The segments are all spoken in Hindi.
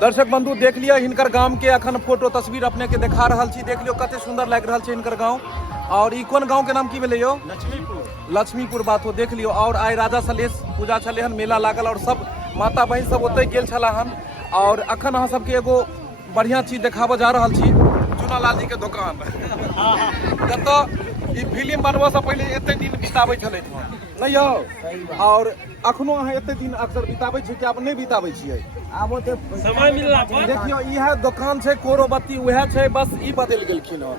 दर्शक बंधु देख लिया हिनकर गांव के अखन फोटो तस्वीर अपने के दिखा रहा छी। देख लियो कते सुंदर लग रहा है हिनकर गांव। और ई कौन गांव के नाम की भेले यो? लक्ष्मीपुर बात हो। देख लियो और आइ राजा सलेश पूजा चले हन, मेला लागल और सब माता बहन सब ओते गेल छला हन। और अखन अहाँ सबके एगो बढ़िया चीज देखाबऽ जा रहल छी, चूनालाल जी के दुकान जतऽ ई फिल्म बनबऽ से पहले एते दिन बिताबै छलै नहीं यौ। और अखनो अहाँ एते दिन अक्सर बिताबै छी कि आब नहीं बिताबै छियै? आब ओते समय मिलला पर देखियो इएह दुकान छै, कोरोबत्ती उएह छै, बस ई बदल गेलखिन हन।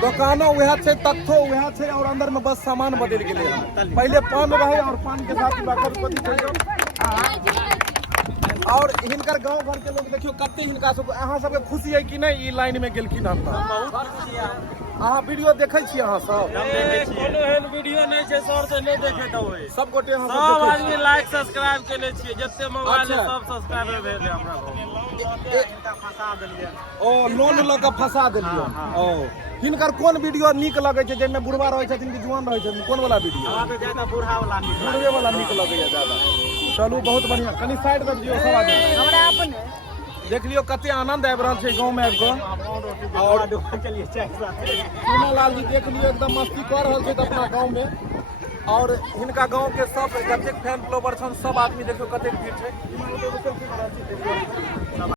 दुकानो उएह छै, तख्तो उएह छै और अंदर में बस सामान बदल गेलै हन। पहले पान रहे और पान के साथ बाकरपति छै। और हिनकर गांव घर के लोग देखियो कते हिनका सब अहाँ सबके खुशी है कि नहीं ई लाइन में गेलखिन हन? अहाँ वीडियो देखै छी अहाँ सब? कोनो एहन वीडियो नहीं छै सर से नहीं देखे दबै। सब गोटे अहाँ सब आदमी लाइक सब्सक्राइब केले छियै, जत्ते मोबाइल है सब सब्सक्राइबर भेले हमरा को। फंसा देलियै ओ लोन ल के फंसा देलियै। ओ हिनकर कोन वीडियो नीक लगे छै जेमे बुढ़वा रहै छथिन कि जुआन रहै छथिन? कोन वाला वीडियो? हमरा तो ज्यादा बूढ़ा वाला नहीं, बुढ़वे वाला नीक लगैया ज्यादा। चलू बहुत बढ़िया, कनी साइड कर दियो सब आदमी। हमरा अपने देख लियो कते आनंद आबि रहल छै गांव में आबि कऽ। और चलिए चाय साथ चूनालाल जी देख लियो एकदम मस्ती कर रहल छै अपना गांव में। और हिनका गांव के सब जतेक फैन फॉलोवर छन सब आदमी देखियो कतेक भीड़ छै।